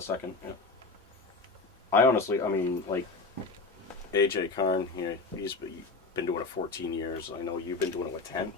second. Yeah. I honestly, I mean, like AJ Karn, he's been doing it 14 years. I know you've been doing it, what, 10?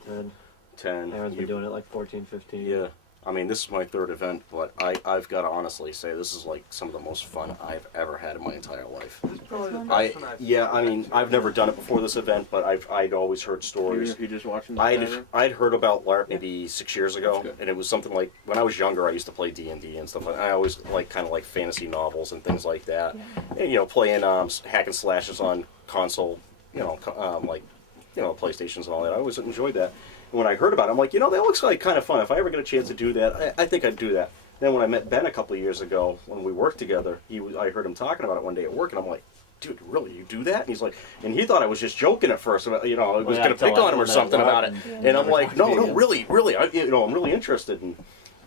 10. Aaron's been doing it like 14, 15. Yeah. I mean, this is my third event, but I've got to honestly say this is like some of the most fun I've ever had in my entire life. I mean, I've never done it before this event, but I'd always heard stories. You just watching I'd heard about LARP maybe 6 years ago, and it was something like, when I was younger, I used to play D&D and stuff. I always kind of like fantasy novels and things like that. Yeah. And, playing hack and slashes on console, PlayStations and all that. I always enjoyed that. When I heard about it, I'm like, that looks like kind of fun. If I ever get a chance to do that, I think I'd do that. Then when I met Ben a couple of years ago, when we worked together, I heard him talking about it one day at work, and I'm like, dude, really, you do that? And he's like, and he thought I was just joking at first. I was going to pick on him or something about it. And I'm like, no, really, I'm really interested. And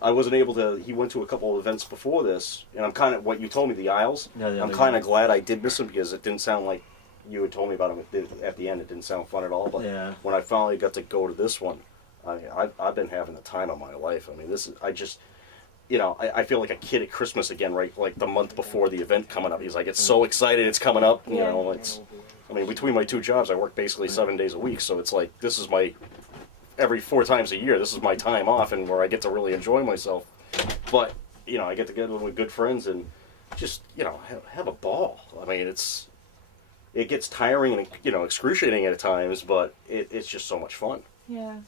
I wasn't able to. He went to a couple of events before this, and I'm kind of, what you told me, the Isles. I'm kind of glad I did miss him, because it didn't sound like you had told me about him at the end. It didn't sound fun at all. But when I finally got to go to this one, I've been having the time of my life. I mean, this is, I feel like a kid at Christmas again, right? Like the month before the event coming up. He's like, it's so excited, it's coming up. Between my two jobs, I work basically 7 days a week. So it's like, this is every 4 times a year, this is my time off, and where I get to really enjoy myself. But, I get together with good friends and just, have a ball. I mean, it gets tiring and, excruciating at times, but it's just so much fun. Yeah.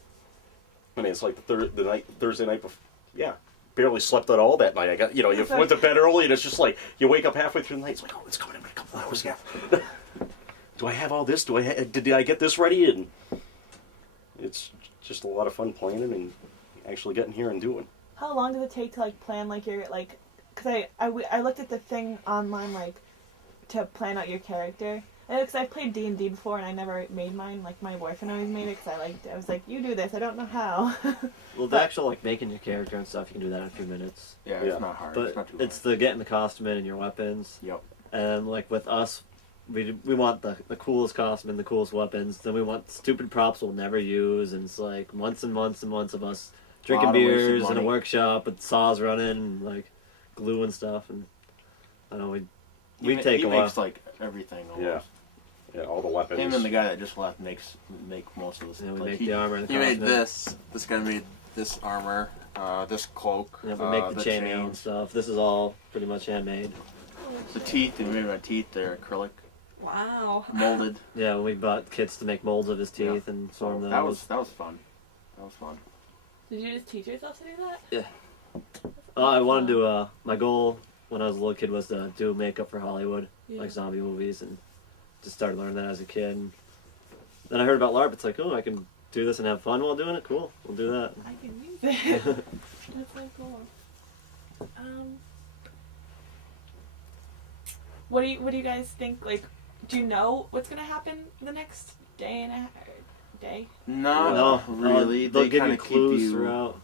I mean, it's like Thursday night before. Yeah, barely slept at all that night. I got, you went to bed early, and it's just like you wake up halfway through the night. It's like, oh, it's coming in a couple hours. Yeah. Do I have all this? Did I get this ready? And it's just a lot of fun planning and actually getting here and doing. How long does it take to plan your Because I looked at the thing online to plan out your character. Because I've played D&D before and I never made mine. Like, my boyfriend always made it because I liked it. I was like, you do this, I don't know how. Well, the actual, making your character and stuff, you can do that in a few minutes. Yeah, it's not hard. But it's not too hard. It's the getting the costume in and your weapons. Yep. And, with us, we want the coolest costume and the coolest weapons. Then we want stupid props we'll never use. And it's months and months and months of us drinking beers in a workshop with saws running and, glue and stuff. And, I don't know, we take a while. He makes, everything almost. Yeah, all the weapons. Him and the guy that just left make most of the stuff. Yeah, we make the armor and the He costume. made this. This guy made this armor, this cloak. Yeah, we make the chainmail and chains. stuff. This is all pretty much handmade. The teeth, he made my teeth, they're acrylic. Wow. Molded. Yeah, we bought kits to make molds of his teeth and form those. That was fun. That was fun. Did you just teach yourself to do that? Yeah. I wanted to, my goal when I was a little kid was to do makeup for Hollywood, like zombie movies, and just started learning that as a kid. And then I heard about LARP. It's like, oh, I can do this and have fun while doing it. Cool, we'll do that. I can use it. That's so cool. What do you guys think? Do you know what's gonna happen the next day and a half? Day? No, really. They'll They give kind you of clues keep you throughout.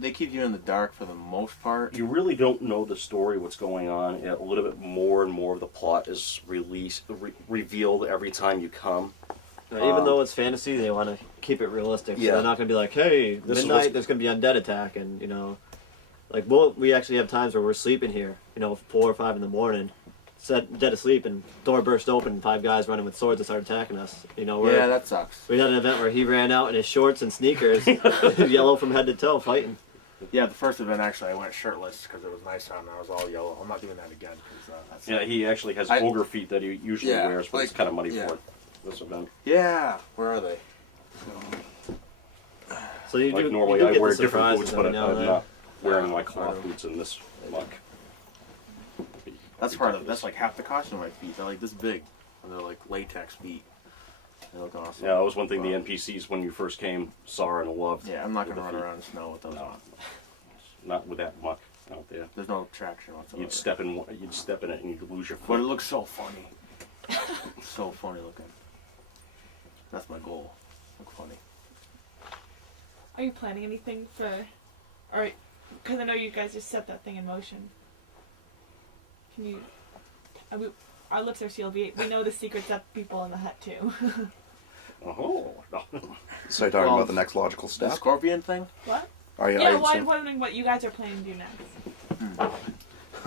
they keep you in the dark for the most part. You really don't know the story, what's going on. A little bit more and more of the plot is revealed every time you come. Even though it's fantasy, they want to keep it realistic. So they're not going to be like, hey, midnight, there's going to be undead attack. And, we actually have times where we're sleeping here, 4 or 5 in the morning, dead asleep, and door burst open, and 5 guys running with swords and start attacking us. Yeah, that sucks. We had an event where he ran out in his shorts and sneakers, yellow from head to toe, fighting. Yeah, the first event, actually, I went shirtless because it was nice out and I was all yellow. I'm not doing that again. Cause, he actually has ogre feet that he usually wears, but it's kind of muddy for this event. Yeah, where are they? So you do, normally you do I get wear the different boots, but I'm now not wearing my cloth boots in this muck. That's half the costume of my feet. They're this big, and they're latex feet. They look awesome. Yeah, that was one thing the NPCs when you first came saw and loved. Yeah, I'm not gonna run around in snow with those on. Not with that muck out there. There's no traction whatsoever. You'd step in it and you'd lose your foot. But it looks so funny. It's so funny looking. That's my goal. Look funny. Are you planning anything because I know you guys just set that thing in motion. Can you? Our lips are sealed. We know the secrets of people in the hut too. Oh. So you're talking about the next logical The step? scorpion thing? What? Are you, I'm wondering what you guys are planning to do next.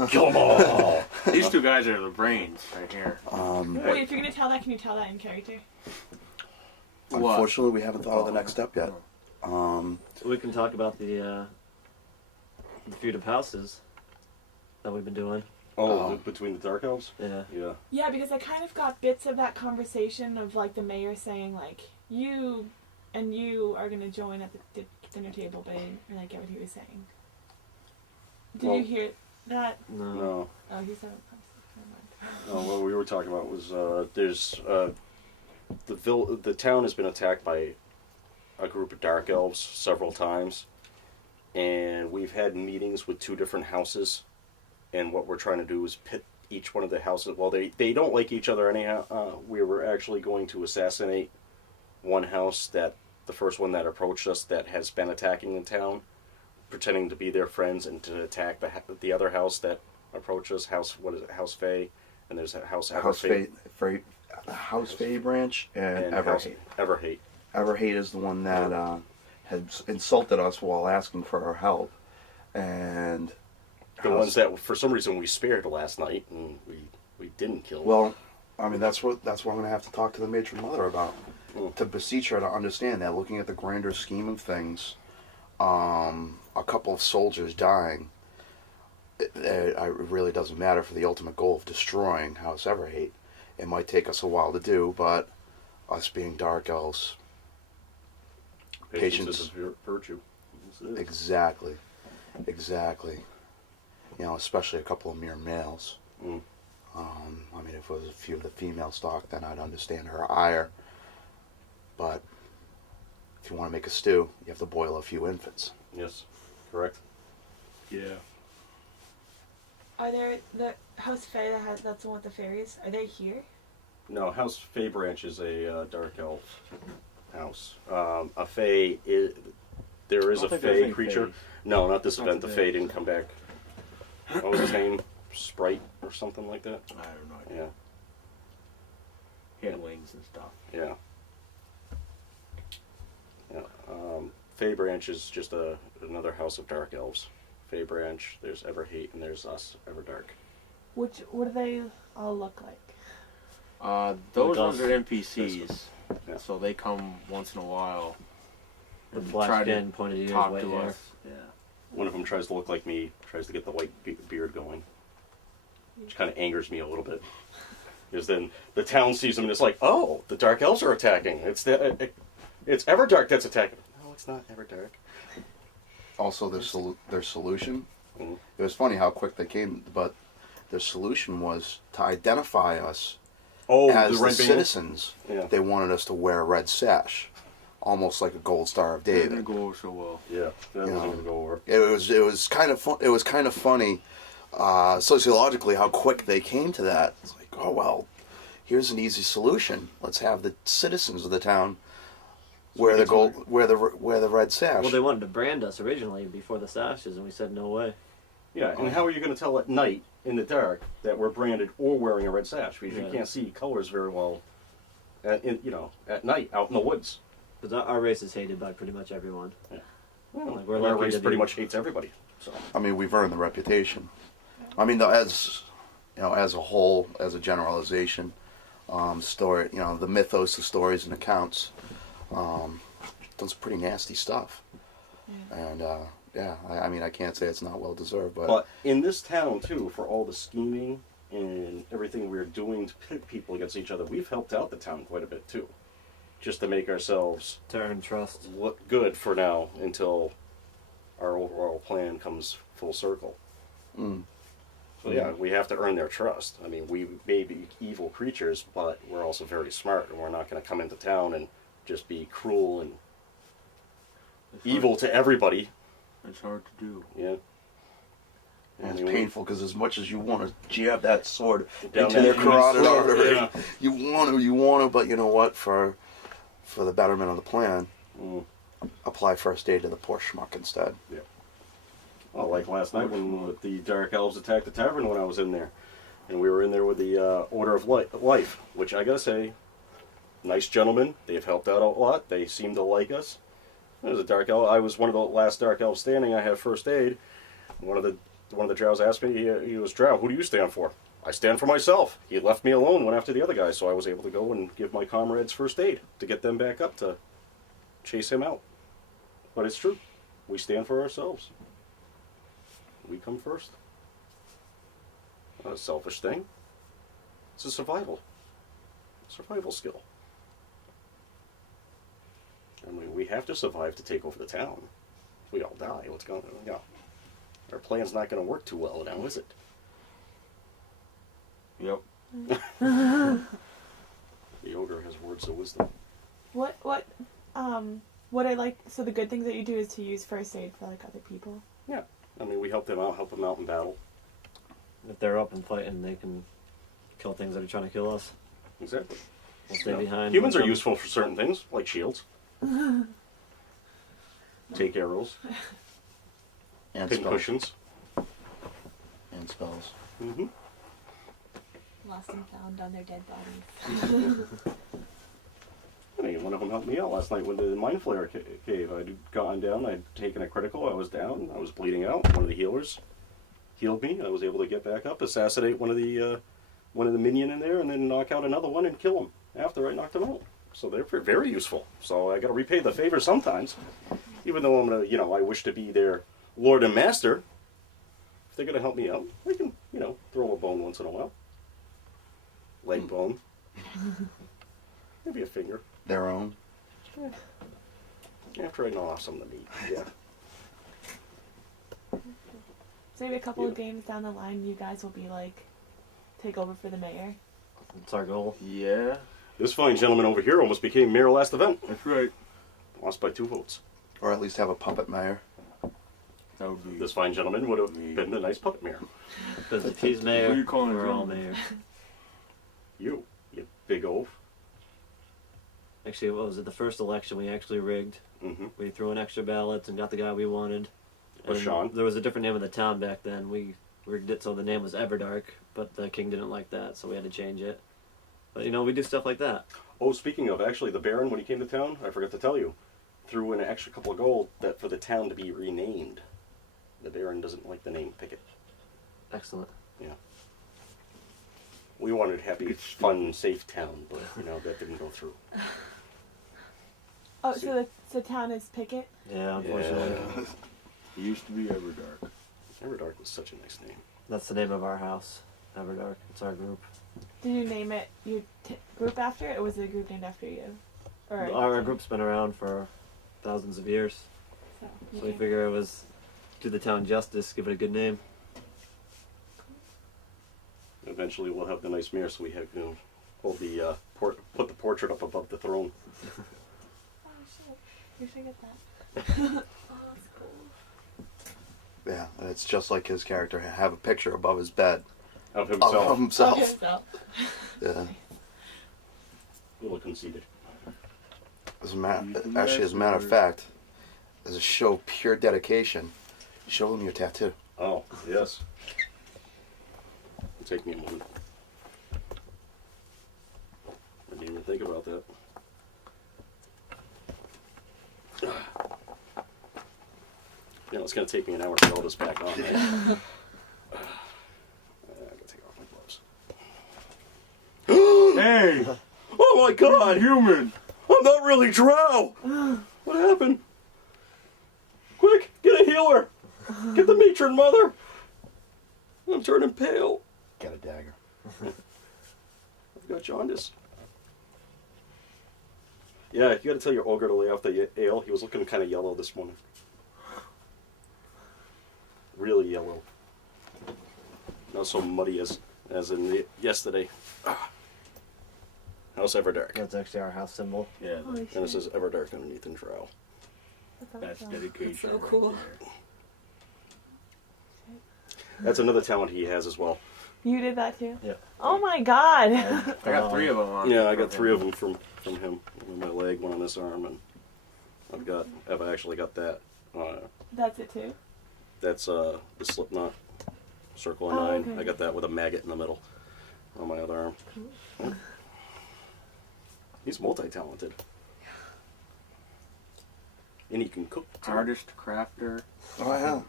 Kill them all. These two guys are the brains right here. Wait, if you're gonna tell that, can you tell that in character? What? Unfortunately, we haven't thought of the next step yet. We can talk about the feud of houses that we've been doing. Between the Dark Elves? Yeah. Yeah. Yeah, because I kind of got bits of that conversation of like the mayor saying like you are gonna join at the dinner table, but I didn't really get what he was saying. Did you hear that? No. Oh, he said it. No, what we were talking about was there's the town has been attacked by a group of Dark Elves several times, and we've had meetings with 2 different houses. And what we're trying to do is pit each one of the houses. Well, they don't like each other anyhow. We were actually going to assassinate one house, that the first one that approached us that has been attacking the town, pretending to be their friends, and to attack the other house that approached us. House Faye, and there's a House Faye branch and Everhate. Everhate. Everhate is the one that has insulted us while asking for our help, and The ones that for some reason we spared last night and we didn't kill. Well, I mean that's what I'm going to have to talk to the matron mother about, to beseech her to understand that looking at the grander scheme of things, a couple of soldiers dying, it really doesn't matter for the ultimate goal of destroying House Everhate. It might take us a while to do, but us being Dark Elves, patience is a virtue. Exactly. You know, especially a couple of mere males. I mean, if it was a few of the female stock, then I'd understand her ire. But if you want to make a stew, you have to boil a few infants. Yes, correct. Yeah. Are there the House Faye that's the one with the fairies? Are they here? No, House Fae Branch is a Dark Elf house. A Fae there is a Fae creature. No, not this event. The Fae didn't come back. What was his name? Sprite or something like that? I don't know. Yeah. He had wings and stuff. Yeah. Fae Branch is just another house of Dark Elves. Fae Branch, there's Everhate, and there's us, Everdark. What do they all look like? Those Like ones us. are NPCs, Yeah. so they come once in a while With and black try skin, to pointed ears, talk white to hair. us. Yeah. One of them tries to look like me, tries to get the white beard going, which kind of angers me a little bit. Because then the town sees them and it's like, oh, the Dark Elves are attacking. It's Everdark that's attacking. No, it's not Everdark. Also, their solution, Mhm. it was funny how quick they came, but their solution was to identify us Oh, as the the red band? citizens. Yeah. They wanted us to wear a red sash, almost like a gold Star of They didn't David. go over so well. Yeah, that You wasn't know. going to go over. It was kind of fun. It was kind of funny, sociologically, how quick they came to that. It's like, oh well, here's an easy solution. Let's have the citizens of the town wear the gold, wear the red sash. Well, they wanted to brand us originally before the sashes, and we said no way. Yeah, and how are you going to tell at night, in the dark, that we're branded or wearing a red sash? Because Yeah. you can't see colors very well at night, out in the woods. Because our race is hated by pretty much everyone. Well, Like, we're our lucky race to pretty be- much hates everybody. So I mean, we've earned the reputation. I mean, as a whole, as a generalization, story, the mythos, the stories and accounts, does pretty nasty stuff. And I mean, I can't say it's not well deserved, But in this town, too, for all the scheming and everything we're doing to pit people against each other, we've helped out the town quite a bit, too. Just to make ourselves To earn trust. look good for now until our overall plan comes full circle. Mm. So, yeah, we have to earn their trust. I mean, we may be evil creatures, but we're also very smart, and we're not going to come into town and just be cruel and It's evil to everybody. It's hard to do. Yeah. and it's I mean, painful because as much as you want to jab that sword Down into that their human carotid throat, artery, yeah. you want to, but you know what? For the betterment of the plan, Mm. apply first aid to the poor schmuck instead. Well, like last night when the Dark Elves attacked the tavern when I was in there. And we were in there with the Order of Life, which I gotta say, nice gentlemen. They've helped out a lot. They seem to like us. There's a Dark Elf. I was one of the last Dark Elves standing. I had first aid. One of the One of the drows asked me, he was, Drow, who do you stand for? I stand for myself. He left me alone, went after the other guy, so I was able to go and give my comrades first aid to get them back up to chase him out. But it's true. We stand for ourselves. We come first. Not a selfish thing. It's a survival skill. I mean, we have to survive to take over the town. If we all die, what's going on? Yeah. Our plan's not going to work too well now, is it? Yep. The ogre has words of wisdom. What I like, so the good things that you do is to use first aid for like other people. Yeah. I mean, we help them out in battle. If they're up and fighting, they can kill things that are trying to kill us. Exactly. We'll stay behind. Humans are We'll come- useful for certain things, like shields. Take arrows, And pin spells. cushions. And spells. Mm-hmm. Lost and found on their dead bodies. I mean, one of them helped me out last night with the Mind Flayer cave. I'd gone down, I'd taken a critical, I was down, I was bleeding out. One of the healers healed me. I was able to get back up, assassinate one of the minion in there, and then knock out another one and kill him after I knocked him out. So they're very useful. So I got to repay the favor sometimes, even though I'm gonna, I wish to be their lord and master. If they're gonna help me out, I can, throw a bone once in a while. Leg bone. Maybe a finger. Their own. After I gnaw off some of the meat, yeah. So maybe a couple of games down the line, you guys will be like, take over for the mayor. It's our goal. Yeah. This fine gentleman over here almost became mayor last event. That's right. Lost by 2 votes. Or at least have a puppet mayor. That would be. This fine gentleman would have been the nice puppet mayor. Because if he's mayor, What are you calling we're him? all mayor. You big oaf. Actually, what was it? The first election we actually rigged. Mm-hmm. We threw in extra ballots and got the guy we wanted. Was And Sean? There was a different name of the town back then. We rigged it so the name was Everdark, but the king didn't like that, so we had to change it. But we do stuff like that. Oh, speaking of, actually, the Baron, when he came to town, I forgot to tell you, threw in an extra couple of gold that for the town to be renamed. The Baron doesn't like the name Pickett. Excellent. Yeah. We wanted happy, fun, safe town, but, that didn't go through. Oh, so the town is Pickett? Yeah, unfortunately. Yeah. It used to be Everdark. Everdark was such a nice name. That's the name of our house, Everdark. It's our group. Did you name it your group after it, or was the group named after you? Or Our group's been around for thousands of years, So so we figure it was do the town justice, give it a good name. Eventually, we'll have the nice mirror, so we have hold the put the portrait up above the throne. Oh shit! You should get that. Oh, that's cool. Yeah, and it's just like his character. Have a picture above his bed Of of himself. himself. Okay, so. Yeah. A little conceited. Actually, as a matter of fact, as a show of pure dedication, show them your tattoo. Oh, yes. It'll take me a moment. I didn't even think about that. It's going to take me an hour to put all this back on, right? I gotta take off my gloves. Hey! Oh my god! Human! I'm not really drow! What happened? Quick, get a healer! Get the matron mother! I'm turning pale. Get a dagger. I've got jaundice. Yeah, you gotta tell your ogre to lay off the ale. He was looking kind of yellow this morning. Really yellow. Not so muddy as in yesterday. House Everdark. That's actually our house symbol. Yeah, Holy And it shit. says Everdark underneath in drow. that's awesome. dedication. so right cool. there. That's another talent he has as well. You did that too? Yeah. Oh my god! I got 3 of them on. Yeah, I got 3 of them from him. One on my leg, one on this arm, and I've actually got that. That's it too? That's the Slipknot Circle of Oh, 9. okay. I got that with a maggot in the middle on my other arm. Yeah. He's multi-talented. And he can cook too. Artist, crafter, Oh yeah.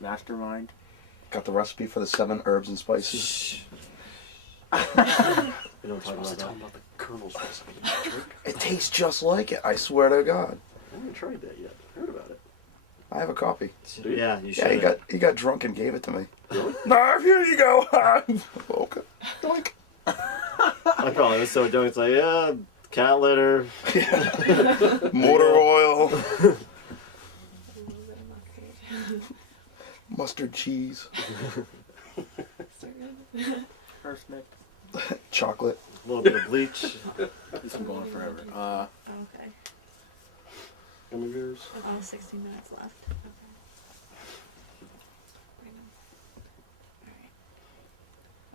mastermind. Got the recipe for the 7 herbs and spices. We don't talk I was about talking that. about the Colonel's recipe. It tastes just like it. I swear to God. I haven't tried that yet. I heard about it. I have a copy. Yeah, you should. Yeah, he got drunk and gave it to me. Really? Nah, here you go. Okay. Doink. I probably was so drunk. It's like, yeah, cat litter. Motor oil. Mustard cheese. Arsenic. Chocolate. A little bit of bleach. This is going forever. Okay. Gummy bears. About 60 minutes left.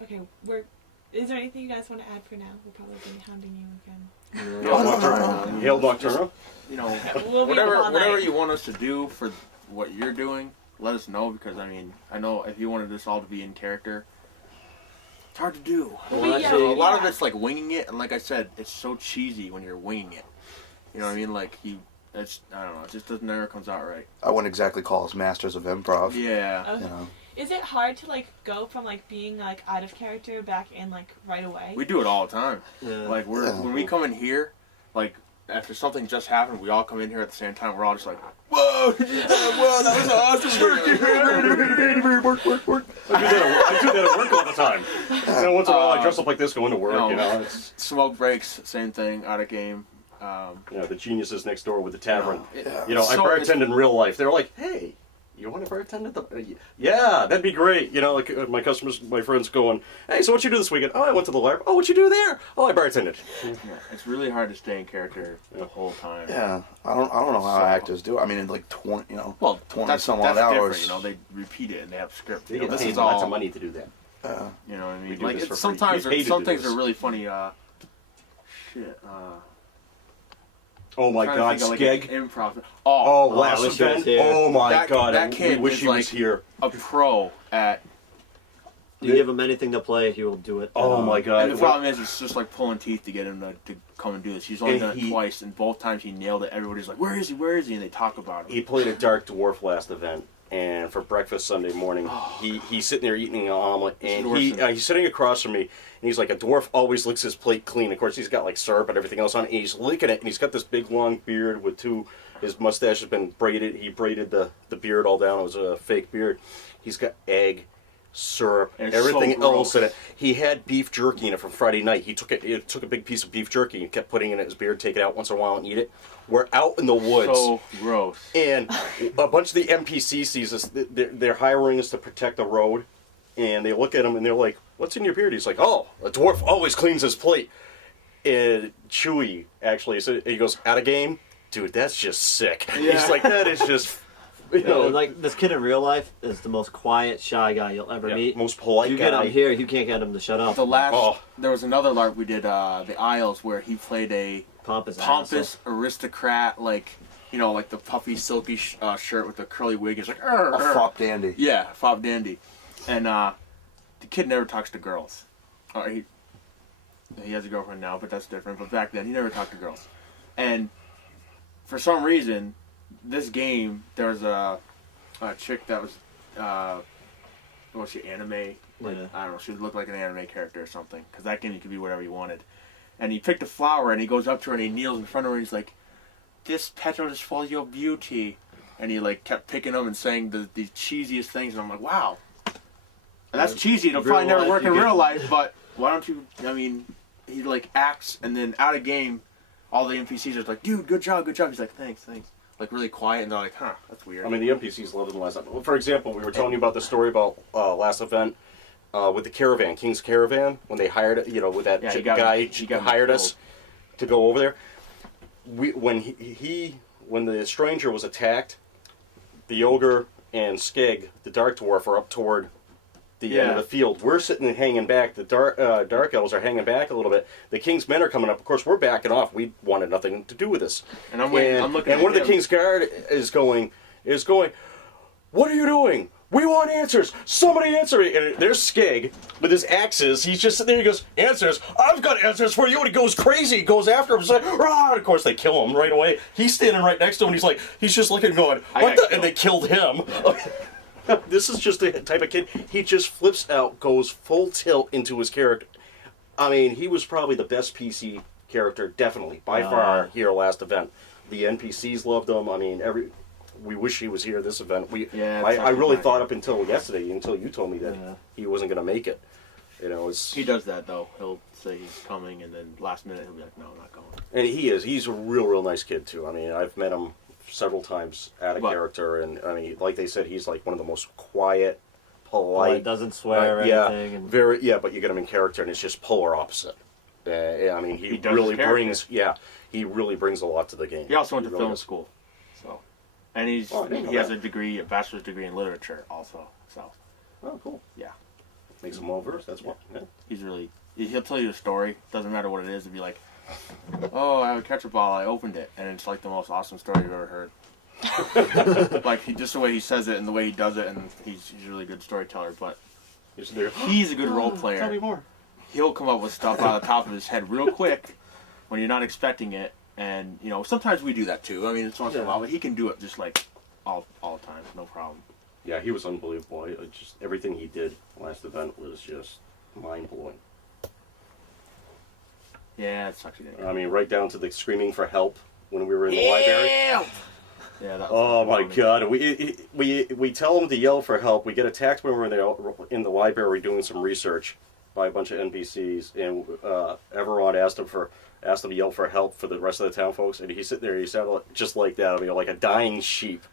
Okay, is there anything you guys want to add for now? We'll probably be hounding you again. No. Hail Nocturna. You know, We'll be up all whatever night. you want us to do for what you're doing, let us know, because I mean, I know if you wanted this all to be in character, it's hard to do. Well, Yeah, actually, A lot of yeah. it's like winging it, and like I said, it's so cheesy when you're winging it. You know what I mean? Like it's I don't know, it just doesn't never comes out right. I wouldn't exactly call us masters of improv. Yeah. Okay. You know. Is it hard to like go from like being like out of character back in like right away? We do it all the time. Yeah. Like when we come in here, like after something just happened, we all come in here at the same time. We're all just like, "Whoa! Did you do that? Whoa! That was awesome!" Work. I do that at work all the time. You know, once in a while, I dress up like this, go into work. You know, it's Smoke breaks, same thing. Out of game. the geniuses next door with the tavern. Yeah. You know, I So bartend in real life. They're like, "Hey, you want to bartend at the?" Yeah, that'd be great. You know, like my customers, my friends going, "Hey, so what you do this weekend?" "Oh, I went to the LARP." "Oh, what you do there?" "Oh, I bartended." Yeah, it's really hard to stay in character the whole time. Yeah. I don't know how So- actors do it. I mean, in like 20, you know. Well, 20 that's some that's odd different. hours. You know, they repeat it and they have script. They You know, get this paid is lots all. of money to do that. You know what I mean? We do Like this it's, for free. sometimes We pay to some do things this. are really funny. Shit. Oh my trying to God, think of, like, Skeg! an improv. Oh, I last wish he was event. here. Oh my That- God, that we kid wish is he was like- here. A pro at. You give him anything to play, he will do it. Oh my God! And the problem is, it's just like pulling teeth to get him to come and do this. He's only And done it he- twice, and both times he nailed it. Everybody's like, "Where is he? Where is he?" And they talk about him. He played a dark dwarf last event, and for breakfast Sunday morning, he's sitting there eating an omelet, and he's sitting across from me, and he's like, a dwarf always licks his plate clean. Of course, he's got like syrup and everything else on it, and he's licking it, and he's got this big long beard with his mustache has been braided. He braided the beard all down. It was a fake beard. He's got egg, syrup, And it's everything so else gross. in it. He had beef jerky in it from Friday night. He took a big piece of beef jerky and kept putting it in his beard, take it out once in a while and eat it. We're out in the woods. So gross. And a bunch of the NPC sees us. They're hiring us to protect the road. And they look at him and they're like, "What's in your beard?" He's like, "Oh, a dwarf always cleans his plate." And Chewy actually said, he goes, "Out of game? Dude, that's just sick." He's like, "That is just, you know, Like this kid in real life is the most quiet, shy guy you'll ever meet. most polite You guy." get him here, you can't get him to shut up. The last Oh. there was another LARP we did, the Isles, where he played a Pompous aristocrat, like like the puffy silky shirt with the curly wig. He's like, A fop dandy. yeah, fop dandy, and the kid never talks to girls. He has a girlfriend now, but that's different. But back then, he never talked to girls, and for some reason, this game there was a chick that was was she anime? Like, Yeah. I don't know, she looked like an anime character or something. Because that game you could be whatever you wanted. And he picked a flower and he goes up to her and he kneels in front of her and he's like, "This petal is for your beauty." And he like kept picking them and saying the cheesiest things. And I'm like, wow. And that's cheesy. It'll Real probably never life, work you in get- real life, but why don't you, I mean, he like acts and then out of game, all the NPCs are like, "Dude, good job, good job." He's like, "Thanks, thanks." Like really quiet and they're like, "Huh, that's weird." I mean, the NPCs loved him last time. For example, we were telling you about the story about last event with the caravan, King's Caravan, when they hired, with that Yeah, he guy got hired him us to go over there. When the stranger was attacked, the ogre and Skeg, the dark dwarf, are up toward the end of the field. We're sitting and hanging back. The dark elves are hanging back a little bit. The king's men are coming up. Of course, we're backing off. We wanted nothing to do with this. And I'm looking and at one of the him. king's guard is going, "What are you doing? We want answers. Somebody answer me." And there's Skeg with his axes. He's just sitting there. He goes, "Answers? I've got answers for you." And he goes crazy. He goes after him. He's like, "Rah!" And of course, they kill him right away. He's standing right next to him. And he's just looking, going, I "What got the?" And they killed him. This is just the type of kid, he just flips out, goes full tilt into his character. I mean, he was probably the best PC character, definitely, by far, here last event. The NPCs loved him. I mean, we wish he was here this event. I really thought up until yesterday, until you told me that he wasn't going to make it. You know, he does that though. He'll say he's coming, and then last minute he'll be like, "No, I'm not going." And he's a real nice kid too. I mean, I've met him several times at a character, and I mean, like they said, he's like one of the most quiet, polite, doesn't swear or anything. And... but you get him in character, and it's just polar opposite. I mean, he really brings a lot to the game. He also went to film school, so, and he has a bachelor's degree in literature also. So, oh, cool. Yeah, makes him well versed. That's what. Yeah. He'll tell you a story. Doesn't matter what it is. It'll be like, oh, I have a catcher ball. I opened it, and it's like the most awesome story you've ever heard. Like just the way he says it and the way he does it, and he's a really good storyteller. But he's a good role player. Tell me more. He'll come up with stuff out of the top of his head real quick when you're not expecting it, and you know sometimes we do that too. I mean, it's once in a while, but he can do it just like all the time, no problem. Yeah, he was unbelievable. Just everything he did last event was just mind blowing. Yeah, it sucks. I mean, right down to the screaming for help when we were in the library. Yeah, that oh my God! We tell him to yell for help. We get attacked when we're in the library doing some research by a bunch of NPCs, and Everon asked him to yell for help for the rest of the town folks, and he sit there. He sounded just like that. I mean, like a dying sheep.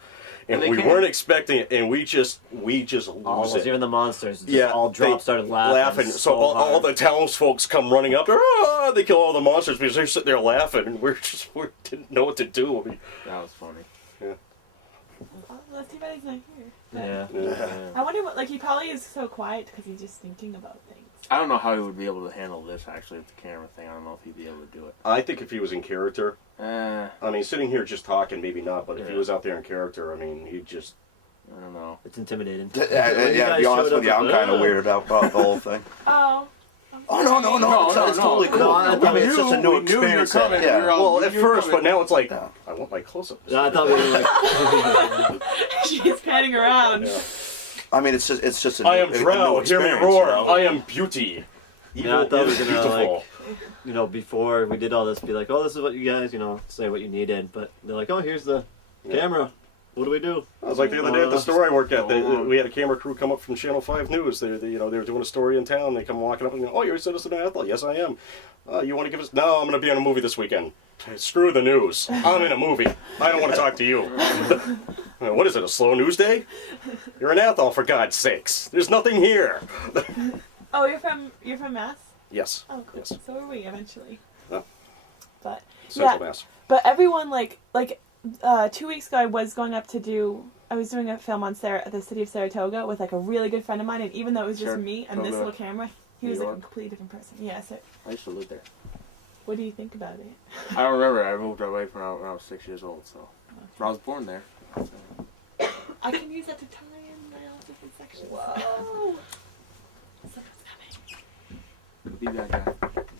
And we weren't expecting it, and we just lose it. Even the monsters, all started laughing. So all the townsfolk come running up. They kill all the monsters because they're sitting there laughing, and we didn't know what to do. I mean, that was funny. Yeah. Let's see why he's not here. Yeah. I wonder what, like, he probably is so quiet because he's just thinking about things. I don't know how he would be able to handle this, actually, with the camera thing. I don't know if he'd be able to do it. I think if he was in character, I mean, sitting here just talking, maybe not, but if he was out there in character, I mean, he'd just... I don't know. It's intimidating. Yeah, to be honest with you, I'm kind of weirded out about the whole thing. Oh. No, it's totally cool. No, I mean, it's just a new experience. Yeah. Well, at first, but now it's like, I want my close-up. No, I thought we were like... She's panning around. Yeah. I mean, it's just. I am Drow. Hear me roar. You know? I am beauty. Yeah, I thought we were gonna like, before we did all this, be like, oh, this is what you guys, say what you needed. But they're like, oh, here's the camera. What do we do? I was like the other day at the store I worked at. We had a camera crew come up from Channel 5 News. They were doing a story in town. They come walking up and go, oh, you're a citizen of Ethel? Yes, I am. You want to give us? No, I'm going to be in a movie this weekend. Screw the news. I'm in a movie. I don't want to talk to you. What is it, a slow news day? You're in Ethel, for God's sakes. There's nothing here. Oh, you're from Mass? Yes. Oh, cool. Yes. So are we eventually. Oh. But Central Mass. But everyone like 2 weeks ago I was doing a film on the city of Saratoga with like a really good friend of mine, and even though it was just me and this little camera, he was like a completely different person. Yeah, so I used to live there. what do you think about it? I don't remember. I moved away when I was 6 years old, so I was born there. So. I can use that to tie in my all different sections. Whoa! Someone's coming. Be that guy.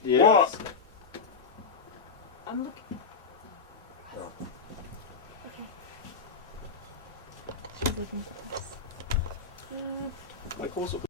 Yes. I'm looking. Okay. She's looking for us. My close-up